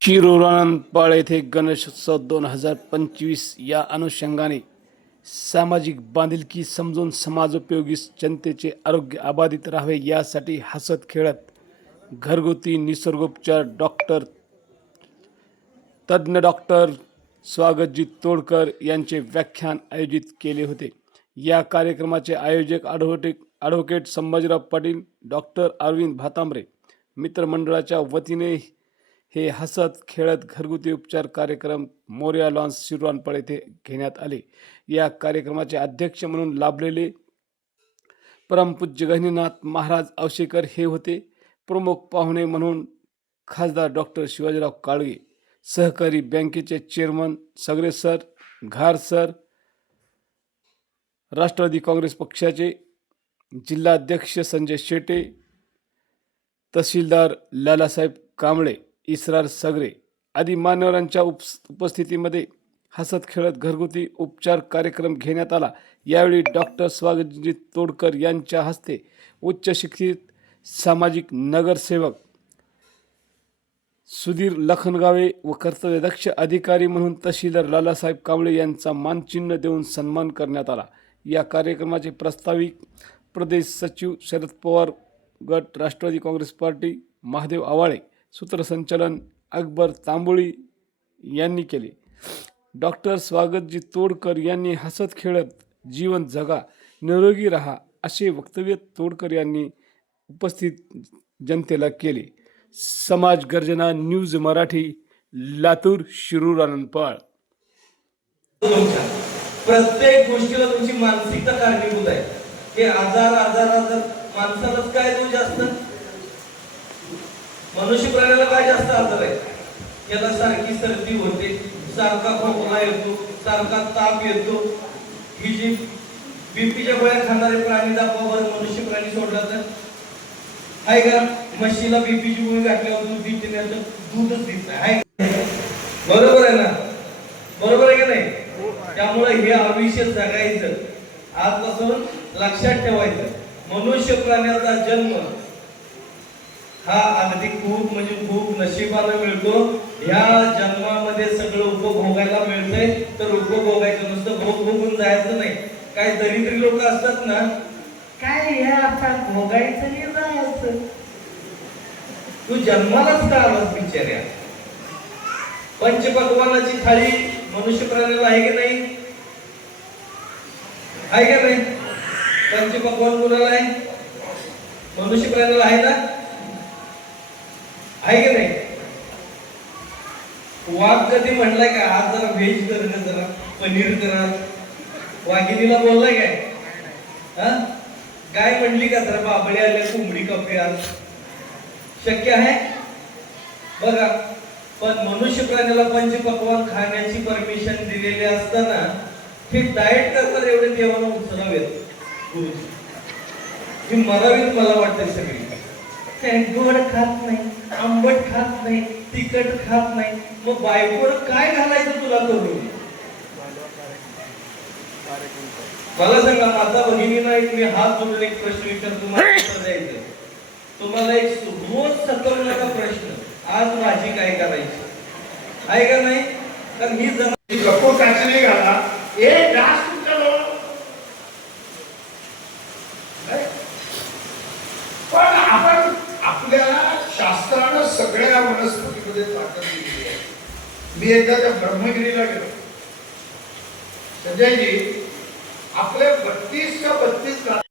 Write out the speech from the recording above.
चिरूरानंदपाळ येथे गणेशोत्सव दोन हजार पंचवीस या अनुषंगाने सामाजिक बांधिलकी समजून समाजोपयोगी जनतेचे आरोग्य अबाधित राहावे यासाठी हसत खेळत घरगुती निसर्गोपचार डॉक्टर तज्ज्ञ डॉक्टर स्वागतजी तोडकर यांचे व्याख्यान आयोजित केले होते. या कार्यक्रमाचे आयोजक advocate advocate Sambhajirao Patil doctor Arvind Bhatambare. मित्रमंडळाच्या वतीने हे हसत खेळत घरगुती उपचार कार्यक्रम मोर्या लॉन्स शिरवानपळ येथे घेण्यात आले. या कार्यक्रमाचे अध्यक्ष म्हणून लाभलेले परमपूज्य गहिनीनाथ महाराज आवशेकर हे होते. प्रमुख पाहुणे म्हणून खासदार डॉक्टर शिवाजीराव काळगे. सहकारी बँकेचे चेअरमन सगरे सर घार सर राष्ट्रवादी काँग्रेस पक्षाचे जिल्हाध्यक्ष संजय शेटे तहसीलदार लालासाहेब कांबळे इसरार सगरे आदी मान्यवरांच्या उप उपस्थितीमध्ये हसत खेळत घरगुती उपचार कार्यक्रम घेण्यात आला. यावेळी डॉक्टर स्वागतजी तोडकर यांच्या हस्ते उच्च शिक्षित सामाजिक नगरसेवक सुधीर लखनगावे व कर्तव्यदक्ष अधिकारी म्हणून तहसीलदार लालासाहेब कांबळे यांचा मानचिन्ह देऊन सन्मान करण्यात आला. या कार्यक्रमाचे प्रस्ताविक प्रदेश सचिव शरद पवार गट राष्ट्रवादी काँग्रेस पार्टी महादेव आवाळे सूत्रसंचालन अकबर तांबोळी यांनी केले. डॉक्टर स्वागतजी तोडकर यांनी हसत खेळत जीवन जगा निरोगी रहा असे वक्तव्य तोडकर यांनी उपस्थित जनतेला केले. समाज गर्जना न्यूज मराठी लातूर शिरूर आनंदपाळ तुमच्या प्रत्येक गोष्टीला तुमची मानसिकता कारणीभूत आहे. हे आजार आजार आजार माणसालाच काय तो जास्त? मनुष्य प्राण्याला काय जास्त आजार आहे? याला सारखी सर्दी होते सारखा खोकला येतो सारखा ताप येतो. ही जी बीपीच्या गोळ्या खाणारे प्राणी दाखवा मनुष्य प्राणी सोडला तर. आहे का म्हशीला बीपीची गोळी घातल्यावर दूध दिसते नाही तर दूधच दिसत आहे बरोबर आहे ना? बरोबर आहे का नाही? त्यामुळे हे आयुष्य जगायचं. आजपासून लक्षात ठेवायचं. मनुष्य प्राण्याचा जन्म हा अगदी खूप म्हणजे खूप नशिबानं मिळतो. ह्या जन्मामध्ये सगळं उपभोगायला मिळतंय. तर उपभोगायचं नुसतं भोग भोगून जायचं नाही. काही दरिद्री लोक असतात ना काय हे आता भोगायचं नाही जायचं? तू जन्मालाच का आलास बिचार्या पंचपक्वानाची थाळी मनुष्य प्राण्याला आहे की नाही? आहे का नाही? पंचपक्वान कुणाला आहे? मनुष्य प्राण्याला आहे ना? आहे की नाही? वाघ कधी म्हणलाय का आज जरा व्हेज कर जरा पनीर करा वाघिणीला बोललाय काय? हा? गाय म्हणली का जरा बाबळे आले कोंबडी कपडे आज शक्य आहे? बघा पण मनुष्य प्राण्याला पंचपक्वान खाण्याची परमिशन दिलेली असताना हे डाएट करतात एवढे देवाला उचलावेत गुरुजी ही मरावीत मला वाटते सगळी. गोड खात नाही आंबट खात नाही तिखट खात नाही मग बायकोड काय घालायचं तुला करून मला सांगा माझा भगिनीना एक मी हात जोडून एक प्रश्न विचारतो तुम्हाला द्यायचं तुम्हाला एक रोज सतवण्याचा प्रश्न आज माझी काय करायची? आहे का नाही? ही जण गप्पो चाचणी घाला एक डास नाही? पण आपण आपल्या शास्त्रानं सगळ्या वनस्पतीमध्ये ताकद दिलेली आहे. मी एकदा त्या ब्रह्मगिरीला गेलो. संजयजी आपले बत्तीस का बत्तीस